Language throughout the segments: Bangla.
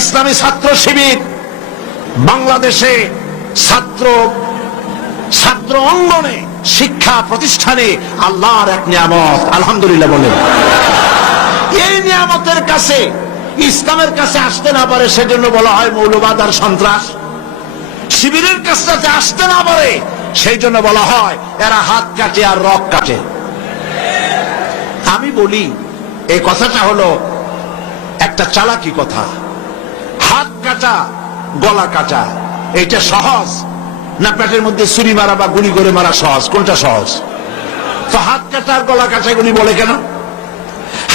ইসলামী ছাত্র শিবির বাংলাদেশে ছাত্র ছাত্র অঙ্গনে শিক্ষা প্রতিষ্ঠানে আল্লাহর এক নিয়ামত আলহামদুলিল্লাহ বলে এই নিয়ামতের কাছে ইসলামের কাছে আসতে না পারে সেজন্য বলা হয় মৌলবাদ আর সন্ত্রাস শিবিরের কাছে আসতে না পারে সেই জন্য বলা হয় এরা হাত কাটে আর রক কাটে আমি বলি এই কথাটা হলো একটা চালাকি কথা কাঁচা গলা কাঁচা এটা সহজ না পেটের মধ্যে চুরি মারা বা গুলি করে মারা সহজ কোনটা সহজ তো হাত কাটা গলা কাটা গুলি বলে কেন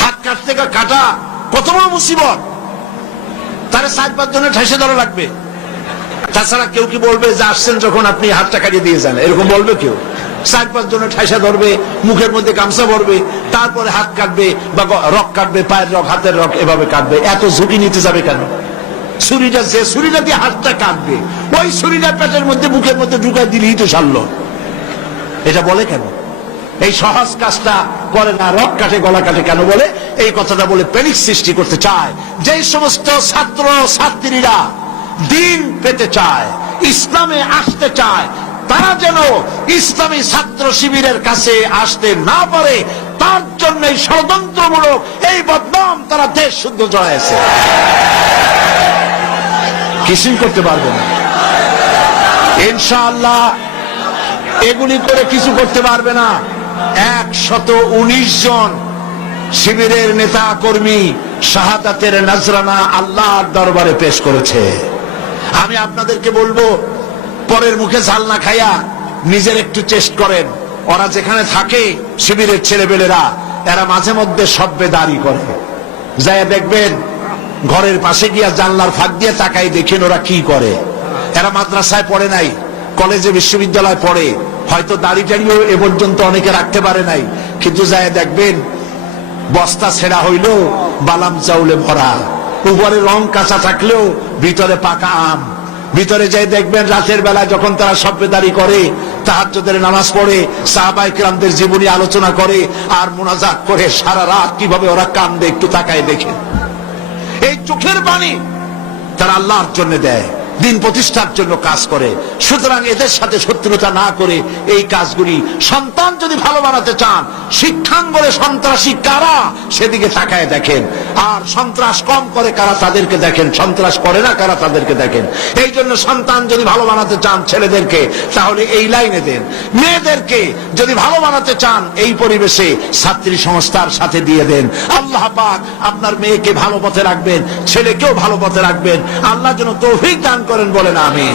হাত কাটতে কাটা কত বড় মুসিবত তার সাত পাঁচ জনের ঠেসে ধরা লাগবে তাছাড়া কেউ কি বলবে যে আসছেন যখন আপনি হাতটা কাটিয়ে দিয়ে যান এরকম বলবে কেউ সাত পাঁচ জনের ঠাইসা ধরবে মুখের মধ্যে গামছা ভরবে তারপরে হাত কাটবে বা রক কাটবে পায়ের রক হাতের রক এভাবে কাটবে এত ঝুঁকি নিতে যাবে কেন ছুরিটা যে ছুরিটা দিয়ে হাতটা কাটবে ওই ছুরিটা পেটের মধ্যে বুকের মধ্যে ঢুকাই দিলেই তো সারল এটা বলে কেন এই সহজ কাজটা করে না রক কাটে গলা কাটে কেন বলে এই কথাটা বলে প্যানিক সৃষ্টি করতে চায় যে সমস্ত ছাত্র ছাত্রীরা দিন পেতে চায় ইসলামে আসতে চায় তারা যেন ইসলামী ছাত্র শিবিরের কাছে আসতে না পারে তার জন্য এই ষড়যন্ত্রমূলক এই বদনাম তারা দেশ শুদ্ধ জড়াইছে কিছুই করতে পারবে না ইনশাআল্লাহ এগুলি করে কিছু করতে পারবে না একশত উনিশ জন শিবিরের নেতা কর্মী শাহাদাতের নাজরানা আল্লাহর দরবারে পেশ করেছে আমি আপনাদেরকে বলবো পরের মুখে ঝাল না খাইয়া নিজের একটু চেষ্ট করেন ওরা যেখানে থাকে শিবিরের ছেলেবেলেরা এরা মাঝে মধ্যে সব দাঁড়ি করে যায় দেখবেন ঘরের পাশে গিয়া জানলার ফাঁক দিয়ে তাকাই দেখেন ওরা কি করে এরা মাদ্রাসায় পড়ে নাই কলেজে বিশ্ববিদ্যালয় পড়ে হয়তো দাড়ি টাড়িও এ পর্যন্ত অনেকে রাখতে পারে নাই কিন্তু যায় দেখবেন বস্তা ছেঁড়া হইল বালাম চাউলে ভরা উপরে রং কাঁচা থাকলেও ভিতরে পাকা আম ভিতরে যাই দেখবেন রাতের বেলায় যখন তারা সভ্যদারি করে তাহাজ্যদের নামাজ পড়ে সাহাবাই ক্রান্তের জীবনী আলোচনা করে আর মোনাজাত করে সারা রাত কিভাবে ওরা কান্দে একটু তাকায় দেখে এই চোখের পানি তারা আল্লাহর জন্য দেয় দিন প্রতিষ্ঠার জন্য কাজ করে সুতরাং এদের সাথে শত্রুতা না করে এই কাজগুলি সন্তান যদি ভালো বানাতে চান শিক্ষাঙ্গনে সন্ত্রাসী কারা সেদিকে তাকায় দেখেন আর সন্ত্রাস কম করে কারা তাদেরকে দেখেন সন্ত্রাস করে না কারা তাদেরকে দেখেন এই জন্য সন্তান যদি ভালো বানাতে চান ছেলেদেরকে তাহলে এই লাইনে দেন মেয়েদেরকে যদি ভালো বানাতে চান এই পরিবেশে ছাত্রী সংস্থার সাথে দিয়ে দেন আল্লাহ পাক আপনার মেয়েকে ভালো পথে রাখবেন ছেলেকেও ভালো পথে রাখবেন আল্লাহ যেন তৌফিক দান করেন বলেন আমি